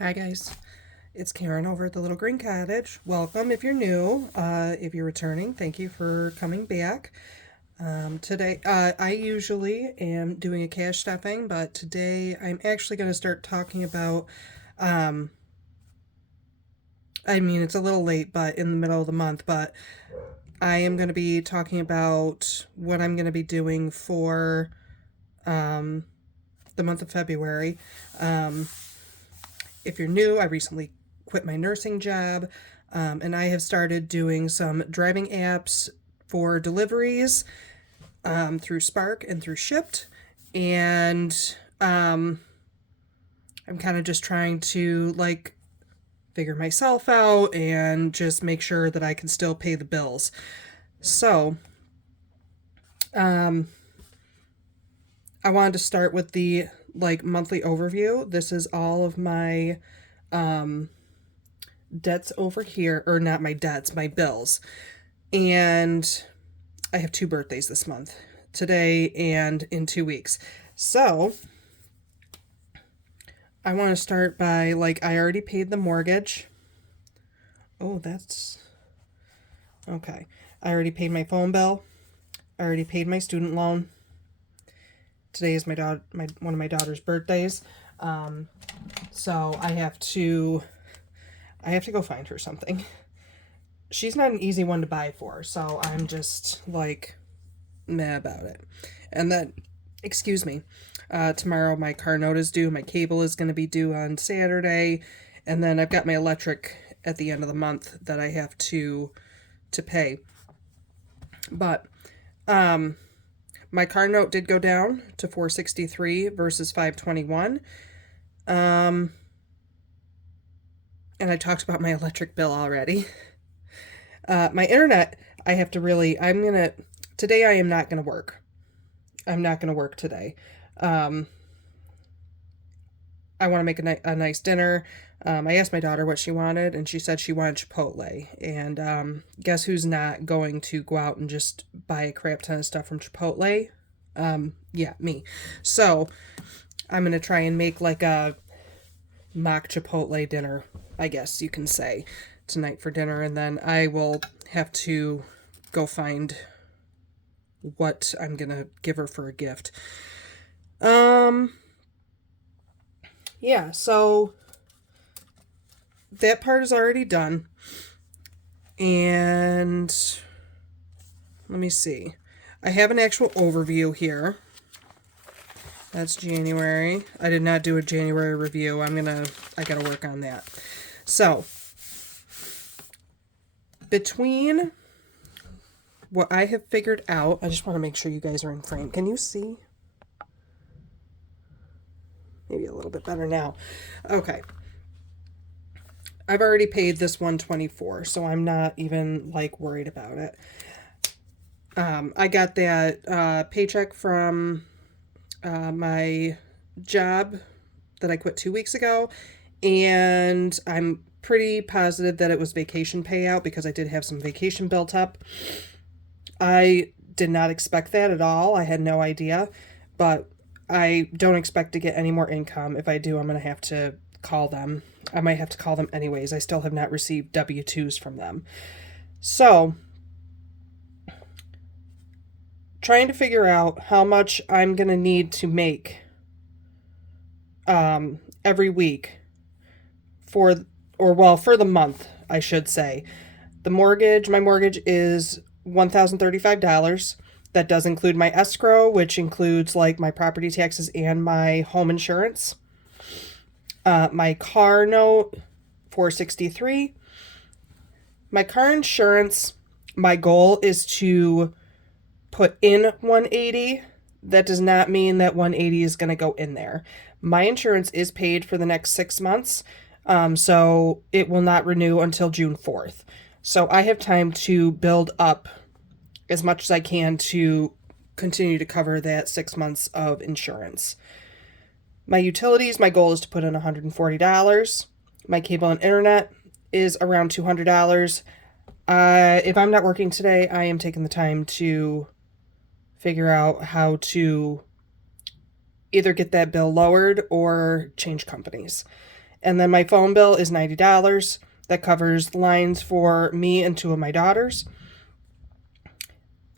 Hi guys, it's Karen over at the Little Green Cottage. Welcome if you're new. If you're returning, thank you for coming back. Today, I usually am doing a cash stuffing, but today I'm actually going to start talking about. Um, I mean, it's a little late, but in the middle of the month, but I am going to be talking about what I'm going to be doing for um, the month of February. Um, if you're new, I recently quit my nursing job, and I have started doing some driving apps for deliveries through Spark and through Shipt. And I'm kind of just trying to figure myself out and just make sure that I can still pay the bills. So, um, I wanted to start with the monthly overview. This is all of my um, debts over here, or not my debts, my bills. And I have two birthdays this month, today and in 2 weeks. So I want to start by I already paid the mortgage. Oh, that's okay. I already paid my phone bill. I already paid my student loan. Today is my one of my daughter's birthdays. So I have to go find her something. She's not an easy one to buy for, so I'm just meh about it. And then, excuse me, tomorrow my car note is due. My cable is going to be due on Saturday, and then I've got my electric at the end of the month that I have to pay. But my car note did go down to 463 versus 521. And I talked about my electric bill already. My internet, I have to really, today I am not going to work. I'm not going to work today. I want to make a nice dinner. I asked my daughter what she wanted, and she said she wanted Chipotle. And guess who's not going to go out and just buy a crap ton of stuff from Chipotle? Yeah, me. So I'm going to try and make a mock Chipotle dinner, I guess you can say, tonight for dinner. And then I will have to go find what I'm going to give her for a gift. Yeah, so that part is already done. And let me see. I have an actual overview here. That's January. I did not do a January review. I gotta work on that. So, between what I have figured out, I just want to make sure you guys are in frame. Can you see? Maybe a little bit better now. Okay. I've already paid this 124, so I'm not even worried about it. I got that paycheck from my job that I quit 2 weeks ago, and I'm pretty positive that it was vacation payout because I did have some vacation built up. I did not expect that at all. I had no idea, but I don't expect to get any more income. If I do, I'm going to have to call them. I might have to call them anyways. I still have not received W-2s from them. So, trying to figure out how much I'm going to need to make every week for the month, I should say. My mortgage is $1,035. That does include my escrow, which includes my property taxes and my home insurance. My car note, 463. My car insurance, my goal is to put in 180. That does not mean that 180 is going to go in there. My insurance is paid for the next 6 months, so it will not renew until June 4th. So I have time to build up as much as I can to continue to cover that 6 months of insurance. My utilities, my goal is to put in $140. My cable and internet is around $200. If I'm not working today, I am taking the time to figure out how to either get that bill lowered or change companies. And then my phone bill is $90. That covers lines for me and 2 of my daughters.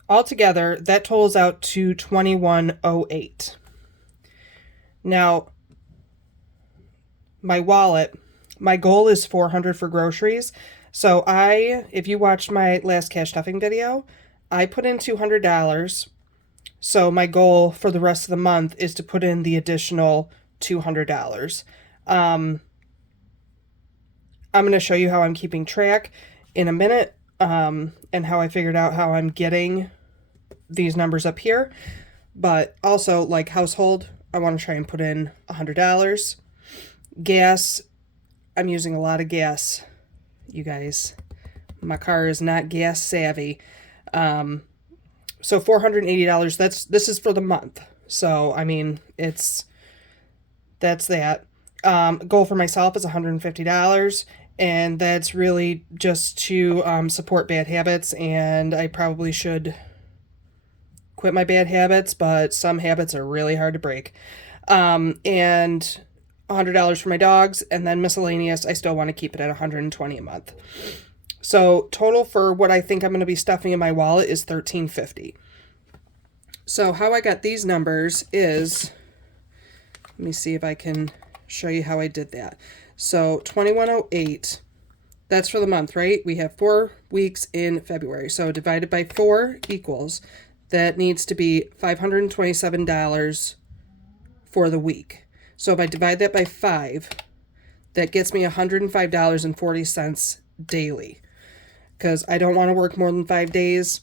Altogether, that totals out to $21.08. Now, my wallet, my goal is $400 for groceries. So if you watched my last cash stuffing video, I put in $200. So my goal for the rest of the month is to put in the additional $200. I'm going to show you how I'm keeping track in a minute, and how I figured out how I'm getting these numbers up here. But also, like household, I want to try and put in $100. Gas, I'm using a lot of gas, you guys. My car is not gas savvy. So $480, this is for the month. So, I mean, that's that. Goal for myself is $150, and that's really just to support bad habits, and I probably should quit my bad habits, but some habits are really hard to break. And $100 for my dogs, and then miscellaneous, I still want to keep it at $120 a month. So total for what I think I'm going to be stuffing in my wallet is $13.50. So how I got these numbers is, let me see if I can show you how I did that. So 2108, that's for the month, right? We have 4 weeks in February. So divided by 4 equals, that needs to be $527 for the week. So if I divide that by 5, that gets me $105.40 daily, because I don't want to work more than 5 days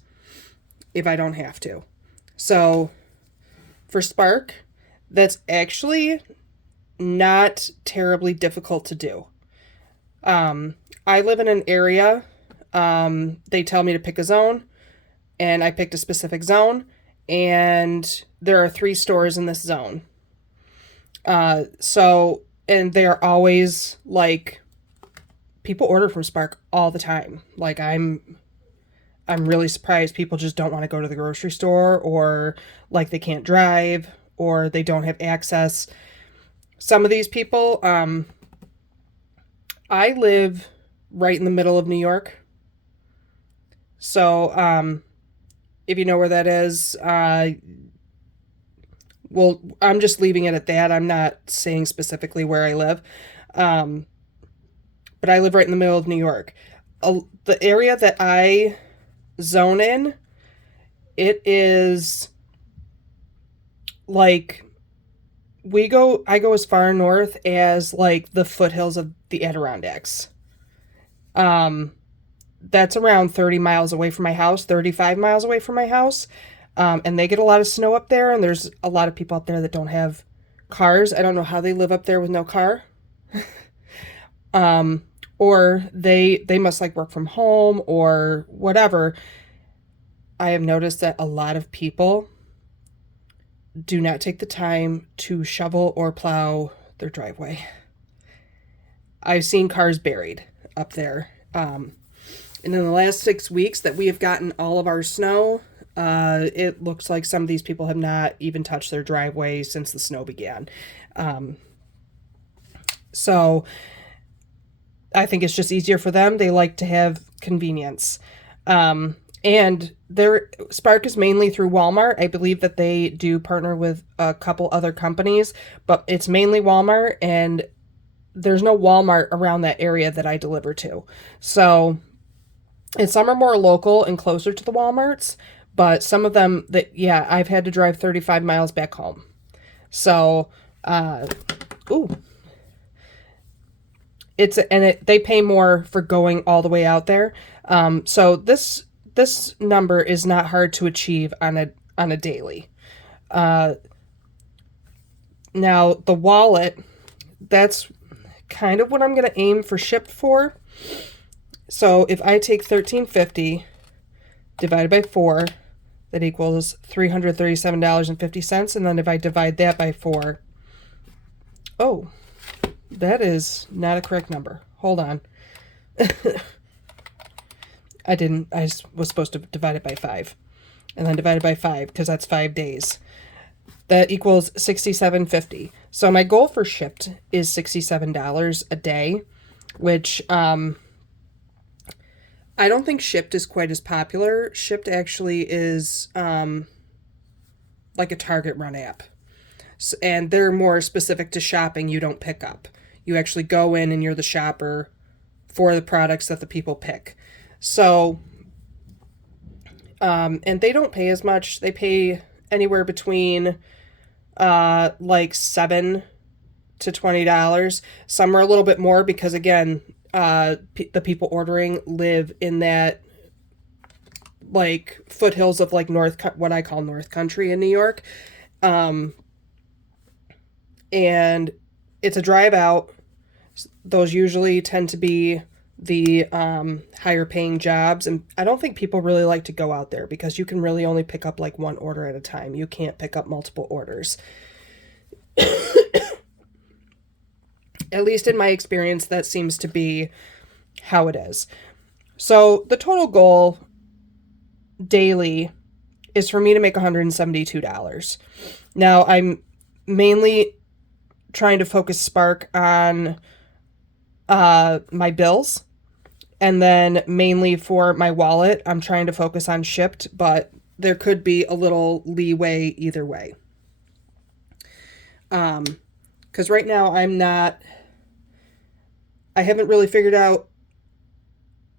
if I don't have to. So for Spark, that's actually not terribly difficult to do. I live in an area, they tell me to pick a zone, and I picked a specific zone, and there are 3 stores in this zone. And they're always like, people order from Spark all the time. Like, I'm really surprised people just don't want to go to the grocery store, or like they can't drive, or they don't have access. Some of these people, I live right in the middle of New York. So, if you know where that is, well, I'm just leaving it at that. I'm not saying specifically where I live. But I live right in the middle of New York. The area that I zone in, it is like, I go as far north as like the foothills of the Adirondacks. That's around 30 miles away from my house, 35 miles away from my house. And they get a lot of snow up there, and there's a lot of people up there that don't have cars. I don't know how they live up there with no car. Or they must like work from home or whatever. I have noticed that a lot of people do not take the time to shovel or plow their driveway. I've seen cars buried up there. And in the last 6 weeks that we have gotten all of our snow, it looks like some of these people have not even touched their driveway since the snow began. So I think it's just easier for them. They like to have convenience. And Spark is mainly through Walmart. I believe that they do partner with a couple other companies, but it's mainly Walmart, and there's no Walmart around that area that I deliver to. So, and some are more local and closer to the Walmarts, but some of them I've had to drive 35 miles back home. So, they pay more for going all the way out there. So this number is not hard to achieve on a daily. Now the wallet, that's kind of what I'm going to aim for shipped for. So if I take $13.50 divided by 4, that equals $337.50. And then if I divide that by 4, that is not a correct number. Hold on. I was supposed to divide it by 5. And then divide it by 5, because that's 5 days. That equals $67.50. So my goal for Shipt is $67 a day, which I don't think Shipt is quite as popular. Shipt actually is like a Target Run app. And they're more specific to shopping. You don't pick up. You actually go in and you're the shopper for the products that the people pick. So, and they don't pay as much. They pay anywhere between like $7 to $20. Some are a little bit more because, again, the people ordering live in that like foothills of like what I call North Country in New York. And it's a drive out. Those usually tend to be the higher paying jobs. And I don't think people really like to go out there because you can really only pick up like one order at a time. You can't pick up multiple orders. At least in my experience, that seems to be how it is. So the total goal daily is for me to make $172. Now, I'm mainly trying to focus Spark on my bills, and then mainly for my wallet, I'm trying to focus on Shipt, but there could be a little leeway either way. Because right now I haven't really figured out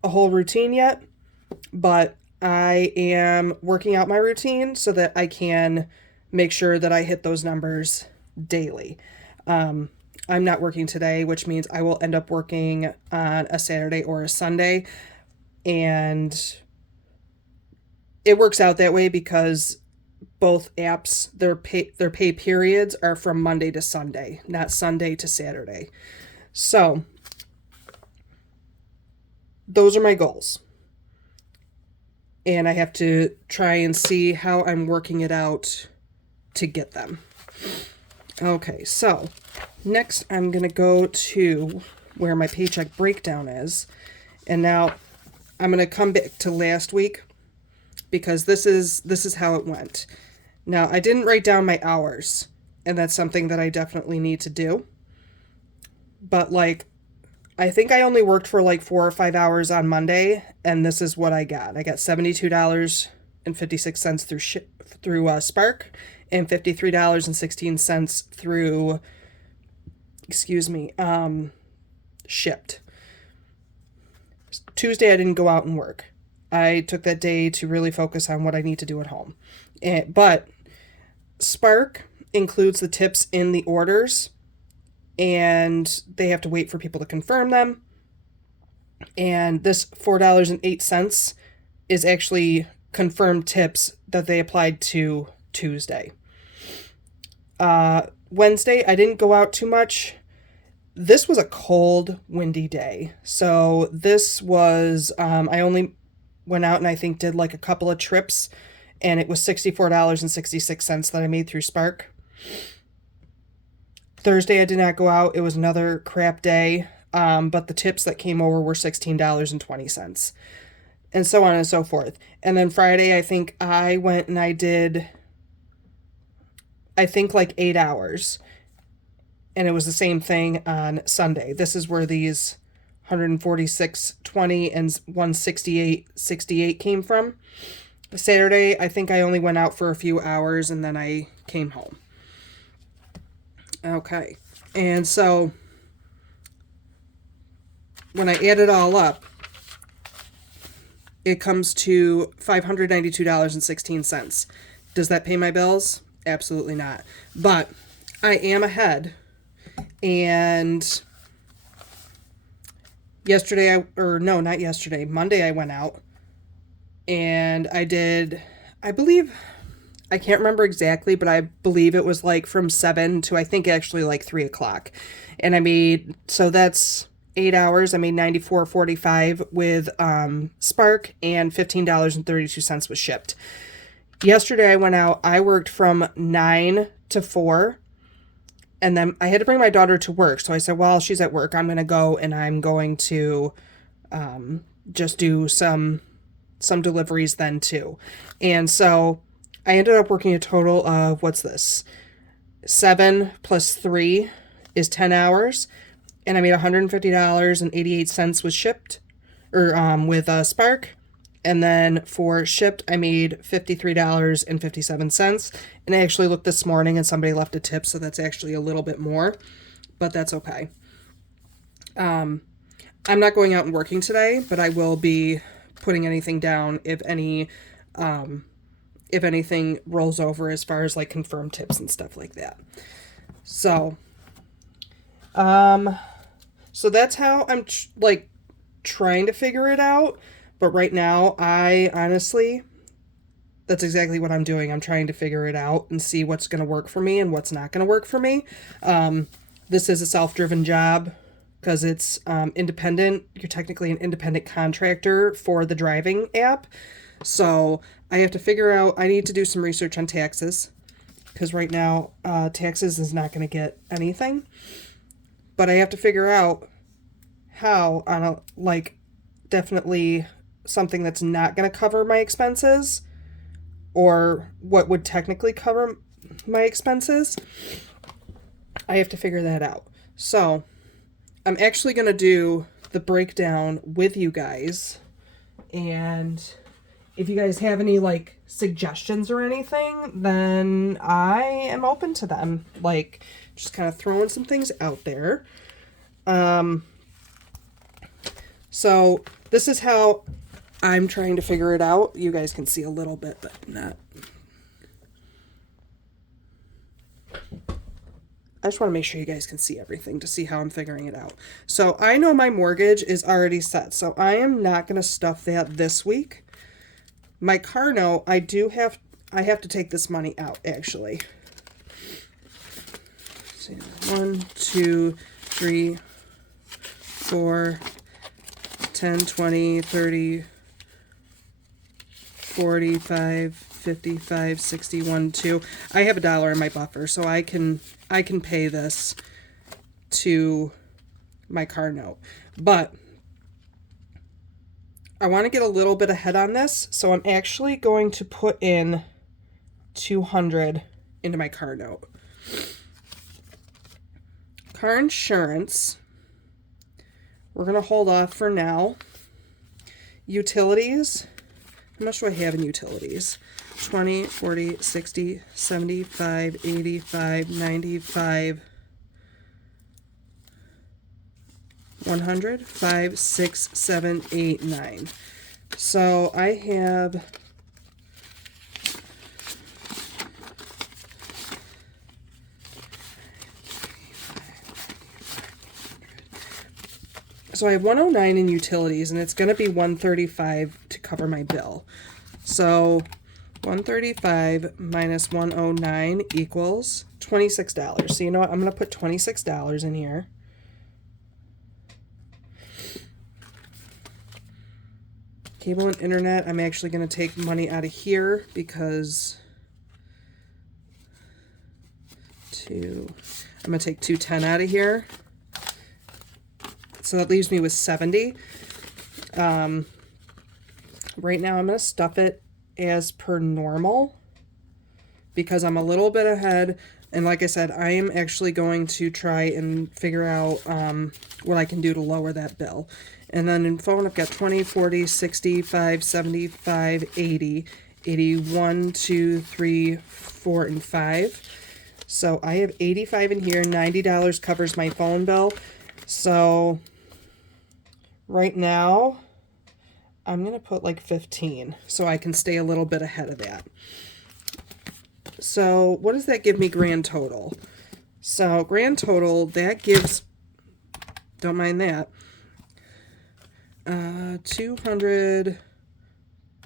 a whole routine yet, but I am working out my routine so that I can make sure that I hit those numbers daily. I'm not working today, which means I will end up working on a Saturday or a Sunday. And it works out that way because both apps, their pay periods are from Monday to Sunday, not Sunday to Saturday. So those are my goals. And I have to try and see how I'm working it out to get them. Okay, so next I'm going to go to where my paycheck breakdown is. And now I'm going to come back to last week because this is how it went. Now, I didn't write down my hours, and that's something that I definitely need to do. But like, I think I only worked for like 4 or 5 hours on Monday, and this is what I got. I got $72.56 through Spark, and $53.16 through, Shipt. Tuesday, I didn't go out and work. I took that day to really focus on what I need to do at home. But Spark includes the tips in the orders, and they have to wait for people to confirm them. And this $4.08 is actually confirmed tips that they applied to Tuesday. Wednesday, I didn't go out too much. This was a cold, windy day. So this was, I only went out and I think did like a couple of trips, and it was $64.66 that I made through Spark. Thursday, I did not go out. It was another crap day, but the tips that came over were $16.20, and so on and so forth. And then Friday, I think I went and I did, I think like 8 hours, and it was the same thing on Sunday. This is where these $146.20 and $168.68 came from. Saturday, I think I only went out for a few hours and then I came home. Okay, and so when I add it all up, it comes to $592.16. Does that pay my bills? Absolutely not. But I am ahead. And Monday I went out and I did, I believe, I can't remember exactly, but I believe it was like from 7 to I think actually like 3 o'clock. And I made, so that's 8 hours. I made $94.45 with Spark, and $15.32 was Shipt. Yesterday I went out, I worked from 9 to 4, and then I had to bring my daughter to work. So I said, while she's at work, I'm going to go and I'm going to just do some deliveries then too. And so I ended up working a total of, what's this? 7 plus 3 is 10 hours. And I made $150.88 with Shipt, or with Spark. And then for Shipt, I made $53.57. And I actually looked this morning and somebody left a tip, so that's actually a little bit more, but that's okay. I'm not going out and working today, but I will be putting anything down if anything rolls over as far as like confirmed tips and stuff like that. So, so that's how I'm trying to figure it out. But right now, I honestly, that's exactly what I'm doing. I'm trying to figure it out and see what's going to work for me and what's not going to work for me. This is a self-driven job because it's independent. You're technically an independent contractor for the driving app. So I have to figure out, I need to do some research on taxes because right now taxes is not going to get anything. But I have to figure out how on a, definitely something that's not going to cover my expenses or what would technically cover my expenses. I have to figure that out. So I'm actually going to do the breakdown with you guys. And if you guys have any suggestions or anything, then I am open to them. Just kind of throwing some things out there. So this is how I'm trying to figure it out. You guys can see a little bit, but not. I just want to make sure you guys can see everything to see how I'm figuring it out. So I know my mortgage is already set, so I am not going to stuff that this week. My car note, I have to take this money out, actually. Let's see, 1, 2, 3, 4, 10, 20, 30, 45, 55, 61, 2. I have $1 in my buffer, so I can pay this to my car note. But I want to get a little bit ahead on this, so I'm actually going to put in $200 into my car note. Car insurance, we're going to hold off for now. Utilities, how much do I have in utilities? 20, 40, 60, 75, 85, 95, 100, 5, 6, 7, 8, 9. So I have I have 109 in utilities, and it's going to be 135 to cover my bill. So 135 minus 109 equals $26. So you know what? I'm going to put $26 in here. Cable and internet, I'm actually going to take money out of here because I'm going to take $210 out of here. So that leaves me with 70. Right now I'm going to stuff it as per normal because I'm a little bit ahead. And like I said, I am actually going to try and figure out what I can do to lower that bill. And then in phone, I've got 20, 40, 65, 75, 80, 81, 2, 3, 4, and 5. So I have 85 in here. $90 covers my phone bill. So right now, I'm going to put 15 so I can stay a little bit ahead of that. So what does that give me grand total? So grand total, that gives, don't mind that, 200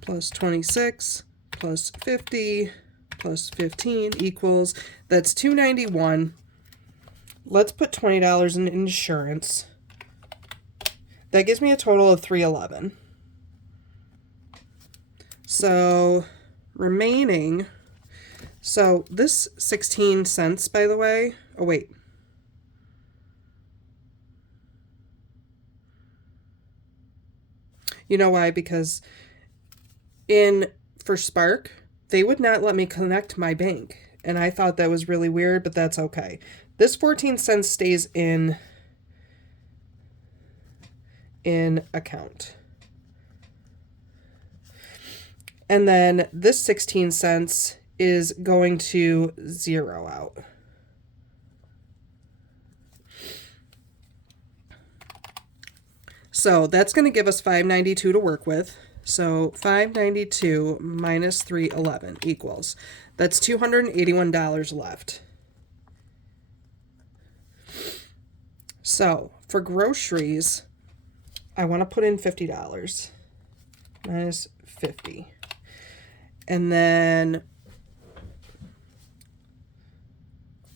plus 26 plus 50 plus 15 equals, that's $291. Let's put $20 in insurance. That gives me a total of $311. So remaining, so this 16 cents, by the way, oh wait. You know why? Because for Spark, they would not let me connect my bank. And I thought that was really weird, but that's okay. This 14 cents stays in account. And then this 16 cents is going to zero out. So that's going to give us $5.92 to work with. So $5.92 minus $3.11 equals. That's $281 left. So for groceries, I want to put in $50 minus 50. And then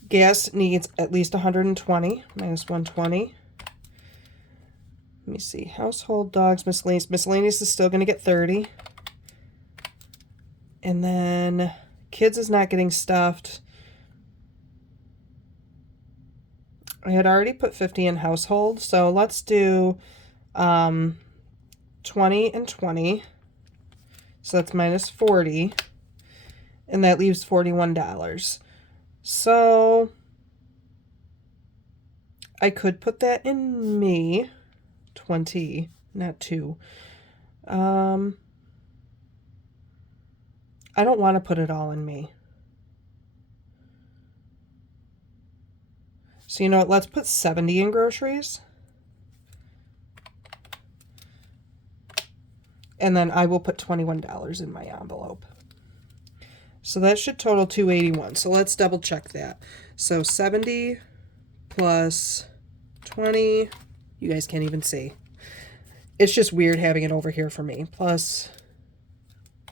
gas needs at least 120 minus 120. Let me see. Household, dogs, miscellaneous. Miscellaneous is still going to get 30. And then kids is not getting stuffed. I had already put 50 in household, so let's do 20 and 20. So that's minus 40. And that leaves $41. So I could put that in me. 20, not 2. I don't want to put it all in me. So you know what, let's put 70 in groceries. And then I will put $21 in my envelope. So that should total $281. So let's double check that. So 70 plus 20, you guys can't even see. It's just weird having it over here for me. Plus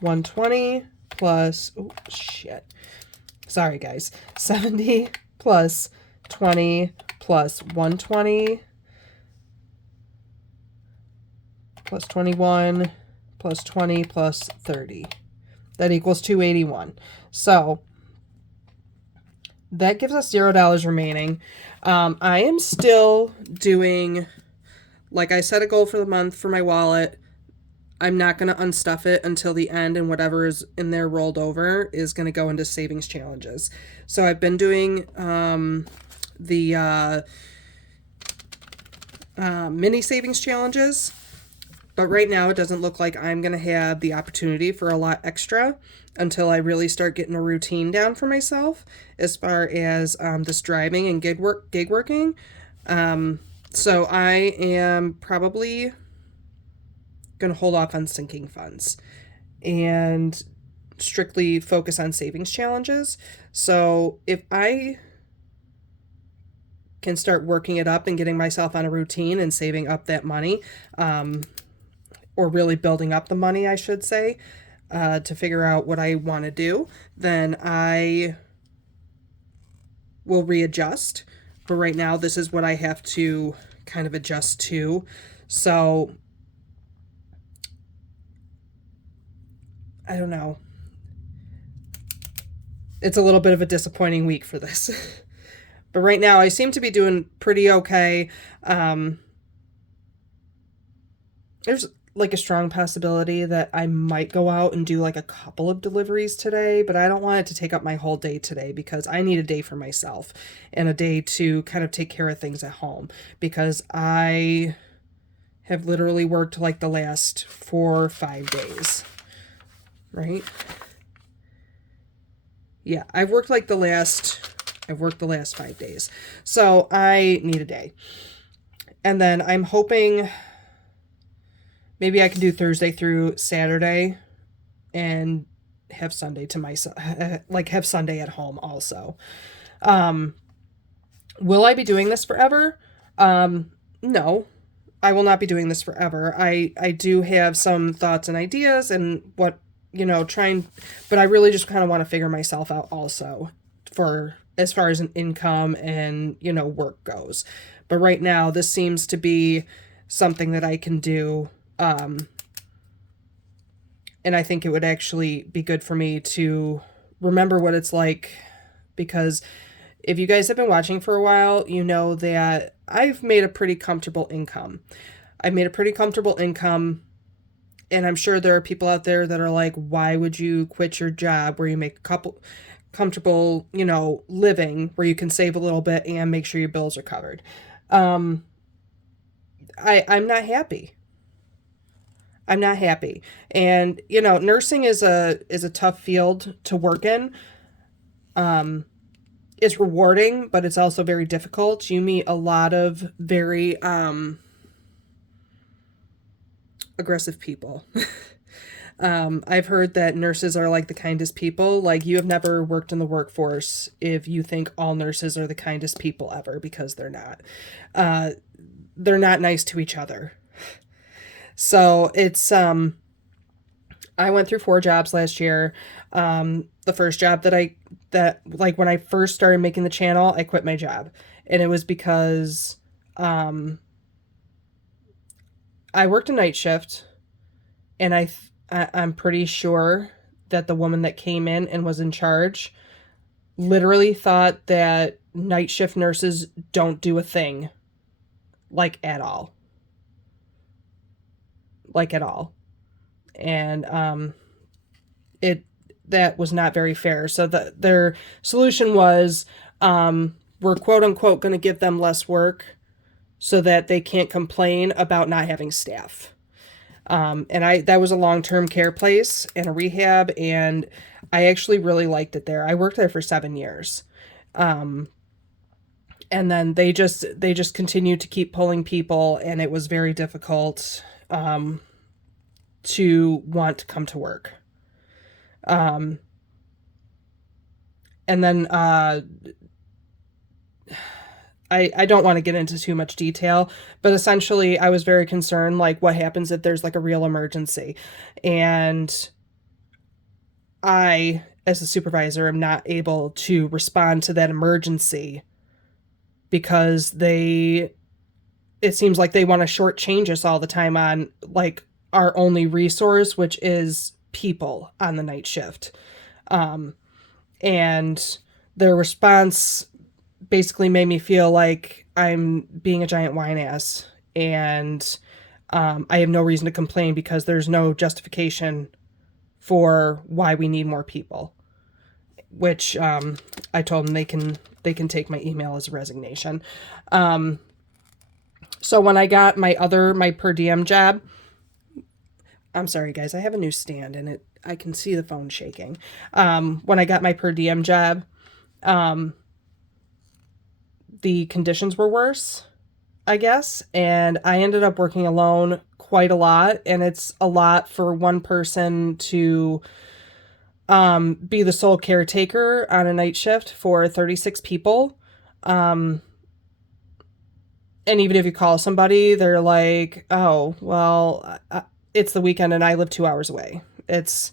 120 plus, oh shit. Sorry guys. 70 plus 20 plus 120 plus 21 plus 20 plus 30. That equals 281. So that gives us $0 remaining. I am still doing, like I set a goal for the month for my wallet. I'm not going to unstuff it until the end, and whatever is in there rolled over is going to go into savings challenges. So I've been doing the mini savings challenges. But right now, it doesn't look like I'm going to have the opportunity for a lot extra until I really start getting a routine down for myself as far as this driving and gig working. So I am probably going to hold off on sinking funds and strictly focus on savings challenges. So if I can start working it up and getting myself on a routine and saving up that money, or really building up the money, I should say, to figure out what I want to do, then I will readjust. But right now, this is what I have to kind of adjust to. So, I don't know. It's a little bit of a disappointing week for this. But right now, I seem to be doing pretty okay. There's like a strong possibility that I might go out and do like a couple of deliveries today, but I don't want it to take up my whole day today because I need a day for myself and a day to kind of take care of things at home, because I have literally worked like the last 4 or 5 days, right? Yeah, I've worked the last 5 days. So I need a day. And then I'm hoping maybe I can do Thursday through Saturday and have Sunday to myself, like have Sunday at home also. Will I be doing this forever? No, I will not be doing this forever. I do have some thoughts and ideas and what, but I really just kind of want to figure myself out also for as far as an income and, work goes. But right now, this seems to be something that I can do. And I think it would actually be good for me to remember what it's like, because if you guys have been watching for a while, you know that I've made a pretty comfortable income. I've made a pretty comfortable income And I'm sure there are people out there that are like, why would you quit your job where you make a couple comfortable, living where you can save a little bit and make sure your bills are covered? I'm not happy. I'm not happy. And nursing is a tough field to work in. It's rewarding, but it's also very difficult. You meet a lot of very aggressive people. I've heard that nurses are like the kindest people. Like, you have never worked in the workforce if you think all nurses are the kindest people ever, because they're not. They're not nice to each other. So it's I went through 4 jobs last year. The first job that like when I first started making the channel, I quit my job, and it was because I worked a night shift, and I'm pretty sure that the woman that came in and was in charge literally thought that night shift nurses don't do a thing, like at all. Like at all. And it that was not very fair. So their solution was, we're quote unquote going to give them less work so that they can't complain about not having staff. And that was a long-term care place and a rehab, and I actually really liked it there. I worked there for 7 years. And then they just continued to keep pulling people, and it was very difficult to want to come to work. And then I don't want to get into too much detail, but essentially I was very concerned, like, what happens if there's like a real emergency, and I, as a supervisor, am not able to respond to that emergency because it seems like they want to shortchange us all the time on like our only resource, which is people on the night shift. And their response basically made me feel like I'm being a giant whine ass, and I have no reason to complain because there's no justification for why we need more people. Which I told them they can take my email as a resignation. So when I got my per diem job, I'm sorry guys, I have a new stand and I can see the phone shaking. When I got my per diem job, the conditions were worse, I guess, and I ended up working alone quite a lot, and it's a lot for one person to be the sole caretaker on a night shift for 36 people. And even if you call somebody, they're like, oh, well, it's the weekend and I live 2 hours away. It's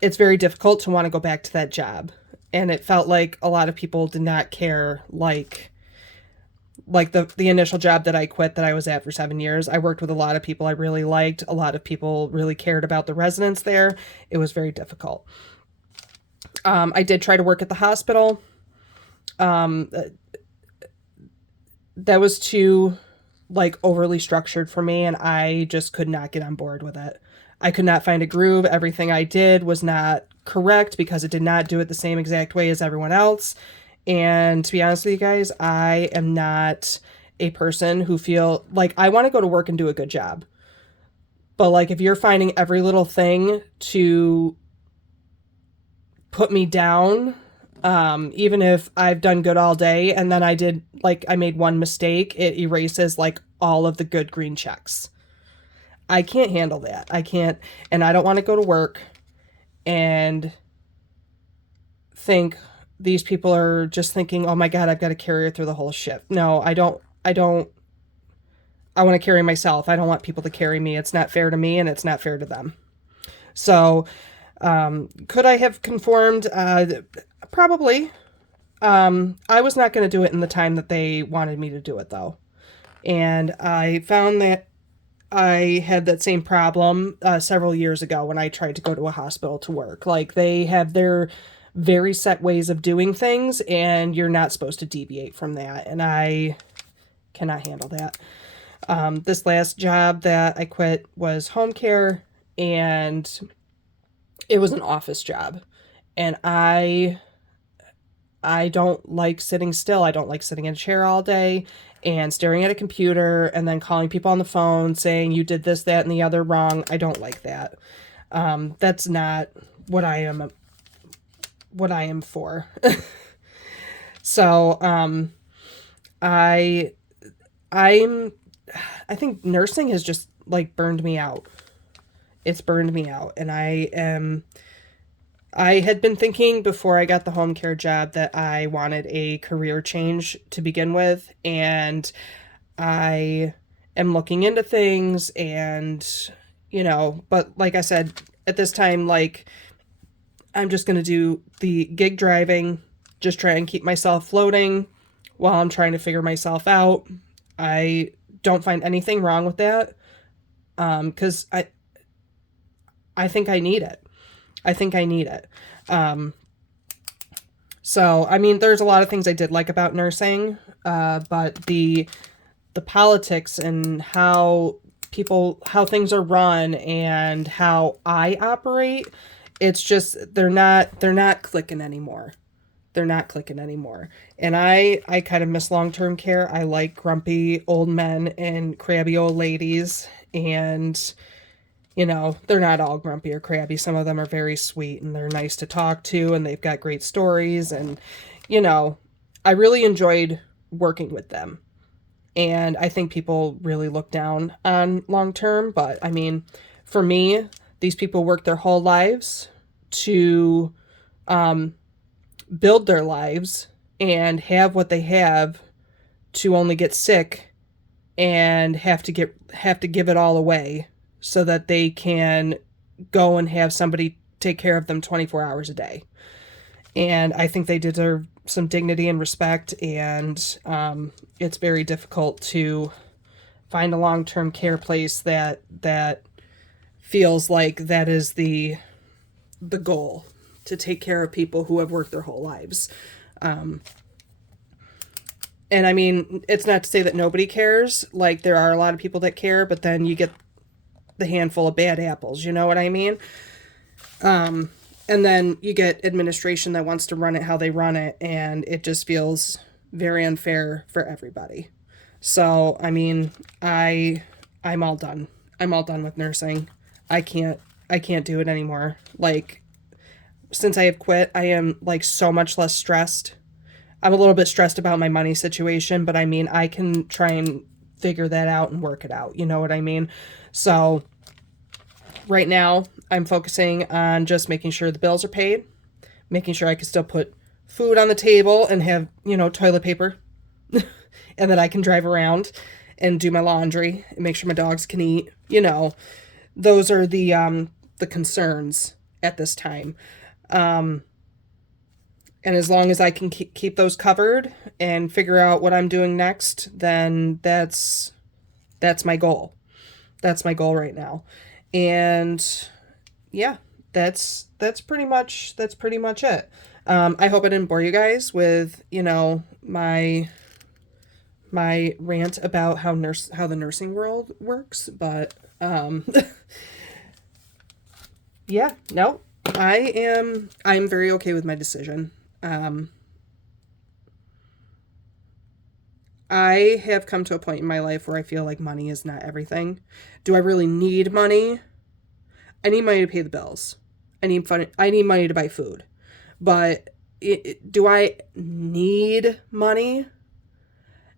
very difficult to want to go back to that job. And it felt like a lot of people did not care, like the initial job that I quit that I was at for 7 years. I worked with a lot of people I really liked. A lot of people really cared about the residents there. It was very difficult. I did try to work at the hospital. That was too like overly structured for me, and I just could not get on board with it. I could not find a groove. Everything I did was not correct because it did not do it the same exact way as everyone else. And to be honest with you guys, I am not a person who feel like I want to go to work and do a good job. But like, if you're finding every little thing to put me down, even if I've done good all day and then I made one mistake, it erases like all of the good green checks. I can't handle that. I can't, and I don't want to go to work and think these people are just thinking, oh my God, I've got to carry her through the whole shift. No, I don't. I want to carry myself. I don't want people to carry me. It's not fair to me and it's not fair to them. So, could I have conformed? Probably. I was not going to do it in the time that they wanted me to do it, though. And I found that I had that same problem several years ago when I tried to go to a hospital to work. Like, they have their very set ways of doing things, and you're not supposed to deviate from that. And I cannot handle that. This last job that I quit was home care, and it was an office job. And I don't like sitting still. I don't like sitting in a chair all day and staring at a computer and then calling people on the phone saying you did this, that, and the other wrong. I don't like that. That's not what I am for. So, I I'm I think nursing has just like burned me out. It's burned me out, and I had been thinking before I got the home care job that I wanted a career change to begin with, and I am looking into things and but like I said, at this time, like, I'm just going to do the gig driving, just try and keep myself floating while I'm trying to figure myself out. I don't find anything wrong with that, cuz I think I need it. I think I need it. Um, so, I mean, there's a lot of things I did like about nursing, but the politics and how things are run and how I operate, it's just they're not clicking anymore. They're not clicking anymore. And I kind of miss long-term care. I like grumpy old men and crabby old ladies, and they're not all grumpy or crabby. Some of them are very sweet and they're nice to talk to and they've got great stories. And, you know, I really enjoyed working with them. And I think people really look down on long term. But I mean, for me, these people work their whole lives to um, build their lives and have what they have, to only get sick and have to give it all away so that they can go and have somebody take care of them 24 hours a day. And I think they deserve some dignity and respect. And it's very difficult to find a long-term care place that feels like that is the goal, to take care of people who have worked their whole lives. And I mean, it's not to say that nobody cares. Like, there are a lot of people that care, but then you get the handful of bad apples, you know what I mean? And then you get administration that wants to run it how they run it, and it just feels very unfair for everybody. So, I mean, I'm all done. I'm all done with nursing. I can't do it anymore. Like, since I have quit, I am like so much less stressed. I'm a little bit stressed about my money situation, but I mean, I can try and figure that out and work it out. You know what I mean? So right now, I'm focusing on just making sure the bills are paid, making sure I can still put food on the table and have, toilet paper, and that I can drive around and do my laundry and make sure my dogs can eat. Those are the concerns at this time. And as long as I can keep those covered and figure out what I'm doing next, then that's my goal. That's my goal right now. And yeah, that's pretty much it. I hope I didn't bore you guys with, my rant about how the nursing world works, but yeah, no. I'm very okay with my decision. I have come to a point in my life where I feel like money is not everything. Do I really need money? I need money to pay the bills. I need money to buy food. But do I need money?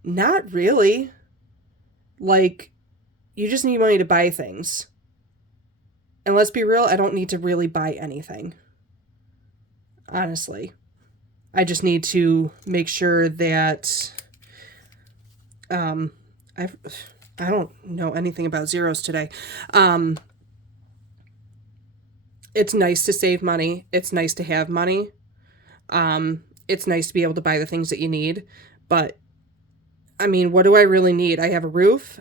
Not really. Like, you just need money to buy things. And let's be real, I don't need to really buy anything. Honestly. I just need to make sure that I I don't know anything about zeros today. Um it's nice to save money. It's nice to have money. It's nice to be able to buy the things that you need, but I mean, what do I really need? I have a roof.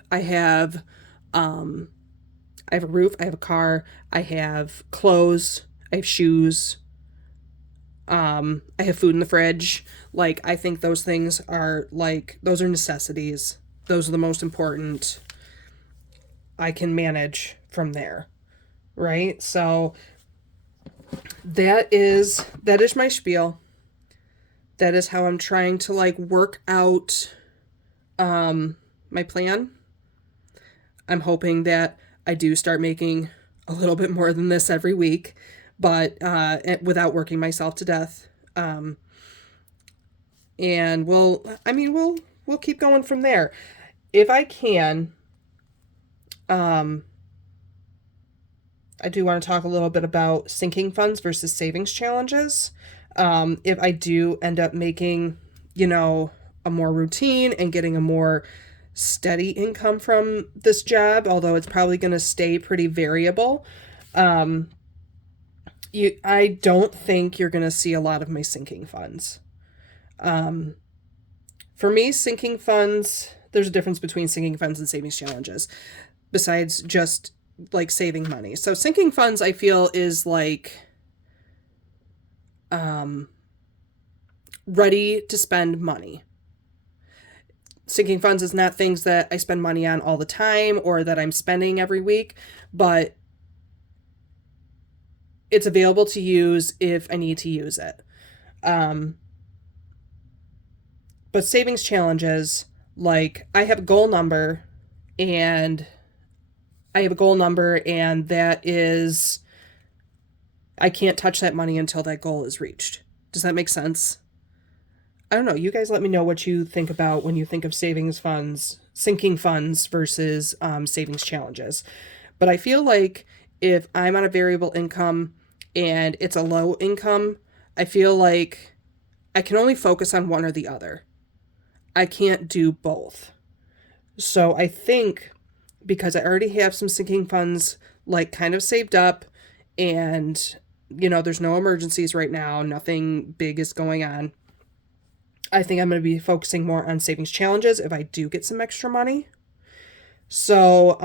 Um I have a roof, I have a car, I have clothes, I have shoes, I have food in the fridge. Like, I think those things are those are necessities. Those are the most important. I can manage from there. right? So that is my spiel. That is how I'm trying to like work out my plan. I'm hoping that I do start making a little bit more than this every week, but without working myself to death. And we'll keep going from there. If I can, I do want to talk a little bit about sinking funds versus savings challenges. If I do end up making, a more routine and getting a more steady income from this job, although it's probably going to stay pretty variable, I don't think you're going to see a lot of my sinking funds. For me, sinking funds, there's a difference between sinking funds and savings challenges, besides just like saving money. So sinking funds, I feel, is like ready to spend money. Sinking funds is not things that I spend money on all the time or that I'm spending every week, but it's available to use if I need to use it. But savings challenges, like I have a goal number and that is, I can't touch that money until that goal is reached. Does that make sense? I don't know. You guys let me know what you think about when you think of savings funds, sinking funds versus savings challenges. But I feel like if I'm on a variable income and it's a low income, I feel like I can only focus on one or the other. I can't do both. So I think because I already have some sinking funds like kind of saved up and there's no emergencies right now, nothing big is going on. I think I'm going to be focusing more on savings challenges if I do get some extra money. So,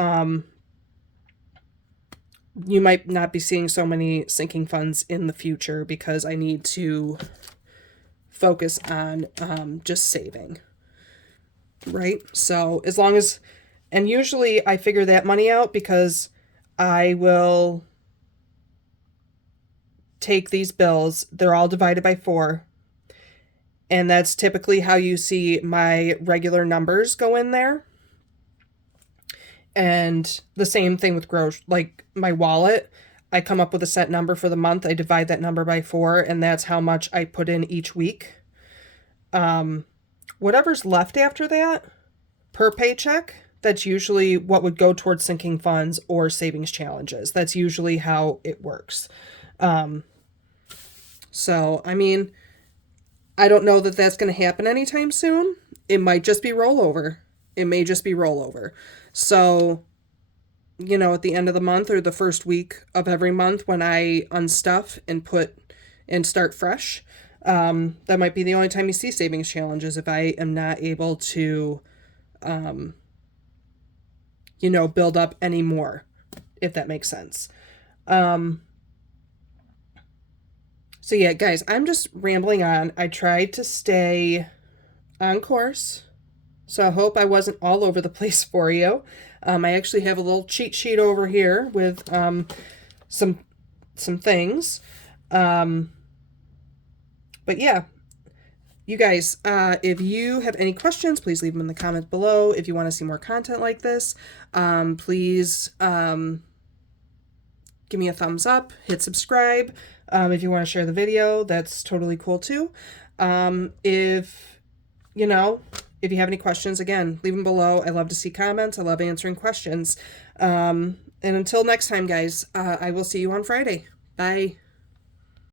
you might not be seeing so many sinking funds in the future because I need to focus on just saving. Right? So, and usually I figure that money out because I will take these bills, they're all divided by 4. And that's typically how you see my regular numbers go in there. And the same thing with like my wallet. I come up with a set number for the month. I divide that number by 4, and that's how much I put in each week. Whatever's left after that, per paycheck, that's usually what would go towards sinking funds or savings challenges. That's usually how it works. So, I don't know that that's going to happen anytime soon. It might just be rollover. It may just be rollover. So, at the end of the month or the first week of every month when I unstuff and start fresh, that might be the only time you see savings challenges if I am not able to, build up any more, if that makes sense. So yeah, guys, I'm just rambling on. I tried to stay on course, so I hope I wasn't all over the place for you. I actually have a little cheat sheet over here with some things. But yeah, you guys, if you have any questions, please leave them in the comments below. If you want to see more content like this, please give me a thumbs up, hit subscribe. If you want to share the video, that's totally cool too. If you have any questions, again, leave them below. I love to see comments. I love answering questions. And until next time, guys, I will see you on Friday. Bye.